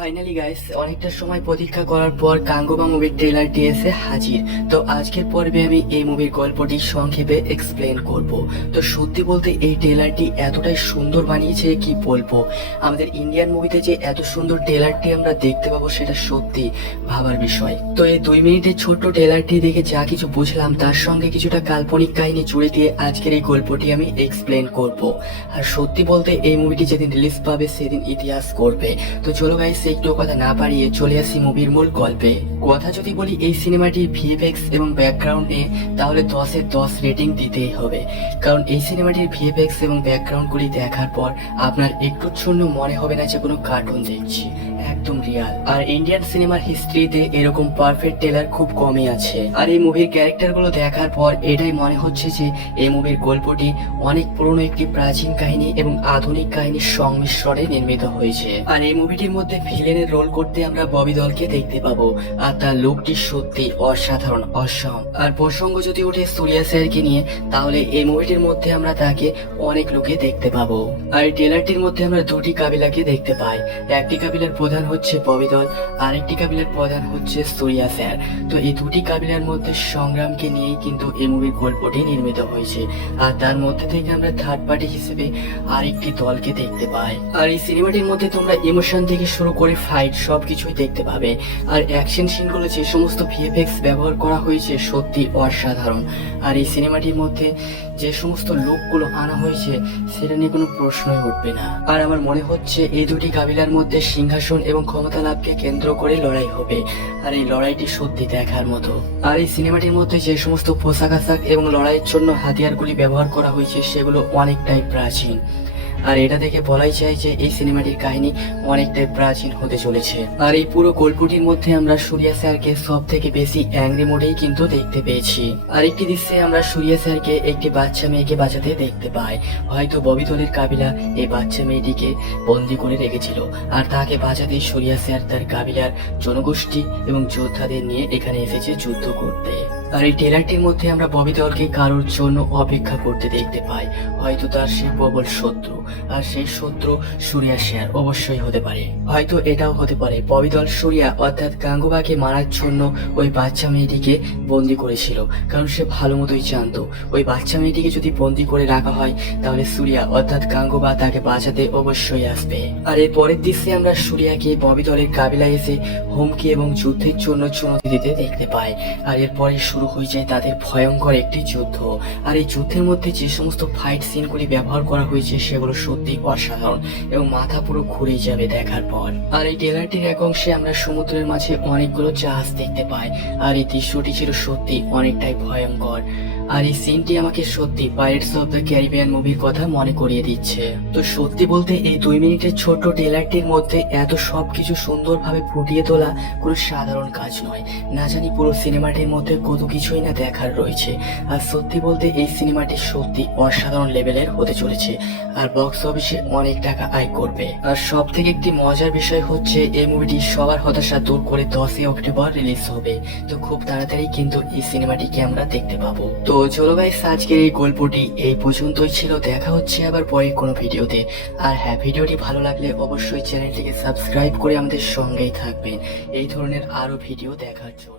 Finally guys অনেকটা সময় প্রতীক্ষা করার পর গাঙ্গোবা মুভির ট্রেলারটি এসে হাজির। তো আজকের পর্বে আমি এই মুভির গল্পটি সংক্ষেপে এক্সপ্লেন করব। তো সত্যি বলতে এই ট্রেলারটি এতটাই সুন্দর বানিয়েছে কি বলবো। আমাদের ইন্ডিয়ান মুভিতে যে এত সুন্দর ট্রেলারটি আমরা দেখতে পাবো সেটা সত্যি ভাবার বিষয়। তো এই 2 মিনিটের ছোট্ট ট্রেলারটি দেখে যা কিছু বুঝলাম তার সঙ্গে কিছুটা কাল্পনিক কাহিনী জুড়ে দিয়ে আজকের এই গল্পটি আমি এক্সপ্লেন করব। আর সত্যি বলতে এই মুভিটি যেদিন রিলিজ পাবে সেদিন ইতিহাস করবে। তো চলো গাইস একটু কথা না বাড়িয়ে চলে আসি মুভির মূল গল্পে। কথা যদি বলি এই সিনেমাটির ভিএফএক্স এবং ব্যাকগ্রাউন্ড নিয়ে, তাহলে 10-এ 10 রেটিং দিতেই হবে। কারণ এই সিনেমাটির ভিএফএক্স এবং ব্যাকগ্রাউন্ডগুলি দেখার পর আপনার একটুর জন্য মনে হবে না যে কোনো কার্টুন দেখছি, একদম রিয়াল। আর ইন্ডিয়ান সিনেমার হিস্ট্রিতে এরকম পারফেক্ট ট্রেলার খুব কমই আছে। আর এই মুভির ক্যারেক্টারগুলো দেখার পর এটাই মনে হচ্ছে যে এই মুভির গল্পটি অনেক পুরনো একটি প্রাচীন কাহিনী এবং আধুনিক কাহিনীর সংমিশ্রণে নির্মিত হয়েছে। আর এই মুভিটির মধ্যে ভিলেনের রোল করতে আমরা ববি দলকে দেখতে পাবো। আর তার লুকটি সত্যি অসাধারণ, অসম। আর প্রসঙ্গ যদি ওঠে সূর্যা স্যারকে নিয়ে, তাহলে এই মুভিটির মধ্যে আমরা তাকে অনেক লোকে দেখতে পাবো। আর এই ট্রেলারটির মধ্যে আমরা দুটি কাবিলাকে দেখতে পাই। একটি কাবিলার প্রধান হচ্ছে ববি দল, আরেকটি কাবিলার প্রধান হচ্ছে সূর্যা স্যার। তো এই দুটি কাবিলার মধ্যে সংগ্রামকে নিয়েই কিন্তু এই মুভির গল্পটি নির্মিত হয়েছে। আর তার মধ্যে থেকে আমরা থার্ড পার্টি হিসেবে আরেকটি দলকে দেখতে পাই। আর এই সিনেমাটির মধ্যে তোমরা ইমোশন থেকে শুরু করে ফাইট সবকিছুই দেখতে পাবে। আর অ্যাকশন সিনগুলো যে সমস্ত ভিএফএক্স ব্যবহার করা হয়েছে সত্যি অসাধারণ। আর এই সিনেমাটির মধ্যে যে সমস্ত লোকগুলো আনা হয়েছে সেটা নিয়ে কোনো প্রশ্নই উঠবে না। আর আমার মনে হচ্ছে এই দুটি কাবিলার মধ্যে সিংহাসন এবং ক্ষমতা লাভকে কেন্দ্র করে লড়াই হবে। আর এই লড়াইটি সত্যি দেখার মতো। আর এই সিনেমাটির মধ্যে যে সমস্ত পোশাক আশাক এবং লড়াইয়ের জন্য হাতিয়ারগুলি ব্যবহার করা হয়েছে সেগুলো অনেকটাই প্রাচীন। আর এটা দেখে বলাই যায় যে এই সিনেমাটির কাহিনী অনেকটাই প্রাচীন হতে চলেছে। আর এই পুরো গল্পটির মধ্যে আমরা সূর্যা স্যারকে সব থেকে বেশি অ্যাংরি মোডেই কিন্তু দেখতে পেয়েছি। আর একটি দৃশ্যে আমরা সূর্যা স্যারকে একটি বাচ্চা মেয়েকে বাঁচাতে দেখতে পাই। হয়তো ববি দলের কাবিলা এই বাচ্চা মেয়েটিকে বন্দি করে রেখেছিল, আর তাকে বাঁচাতে সূর্যা স্যার তার কাবিলার জনগোষ্ঠী এবং যোদ্ধাদের নিয়ে এখানে এসেছে যুদ্ধ করতে। আর এই ট্রেলারটির মধ্যে আমরা ববি দলকে কারোর জন্য অপেক্ষা করতে দেখতে পাই। হয়তো তার সে প্রবল শত্রু, আর সেই শত্রু সূর্যা স্যার অবশ্যই হতে পারে। হয়তো এটাও হতে পারে ববি দল সূর্যা অর্থাৎ গাঙ্গোবাকে মারার জন্য ওই বাচ্চা মেয়েটিকে বন্দি করেছিল। কারণ সে ভালো মতোই জানতো ওই বাচ্চা মেয়েটিকে যদি বন্দি করে রাখা হয় তাহলে সূর্যা অর্থাৎ গাঙ্গোবা তাকে বাঁচাতে অবশ্যই আসবে। আর এর পরের দৃশ্যে আমরা সূর্যাকে ববি দলের কাবিলায় এসে হুমকি এবং যুদ্ধের জন্য চুনতি দিতে দেখতে পাই। আর এরপরে শুরু হয়ে যায় তাদের ভয়ঙ্কর একটি যুদ্ধ। আর এই যুদ্ধের মধ্যে যে সমস্ত ফাইট সিনগুলি ব্যবহার করা হয়েছে সেগুলো সত্যি অসাধারণ এবং মাথা পুরো ঘুরে যাবে দেখার পর। আর এই ট্রেলারটির এক অংশে আমরা সমুদ্রের মাঝে অনেকগুলো জাহাজ দেখতে পাই। আর এই দৃশ্যটি ছিল সত্যি অনেকটাই ভয়ঙ্কর। আর এই সিনটি আমাকে সত্যি পাইরেটস অফ দ্য ক্যারিবিয়ান মুভির কথা মনে করিয়ে দিচ্ছে। তো সত্যি বলতে এই 2 মিনিটের ছোট্ট ট্রেলারটির মধ্যে এত সবকিছু সুন্দরভাবে ফুটিয়ে তোলা কোনো সাধারণ কাজ নয়। না জানি পুরো সিনেমাটির মধ্যে কত কিছুই না দেখার রয়েছে। আর সত্যি বলতে এই সিনেমাটি সত্যি অসাধারণ লেভেলের হতে চলেছে আর বক্স অফিসে অনেক টাকা আয় করবে। আর সব থেকে একটি মজার বিষয় হচ্ছে এই মুভিটি সবার হতাশা দূর করে 10ই অক্টোবর রিলিজ হবে। তো খুব তাড়াতাড়ি কিন্তু এই সিনেমাটিকে আমরা দেখতে পাবো। তো চলো গাইস আজকের এই গল্পটি এই পর্যন্তই ছিল। দেখা হচ্ছে আবার পরে কোনো ভিডিওতে। আর হ্যাঁ, ভিডিওটি ভালো লাগলে অবশ্যই চ্যানেলটিকে সাবস্ক্রাইব করে আমাদের সঙ্গেই থাকবেন এই ধরনের আরো ভিডিও দেখার জন্য।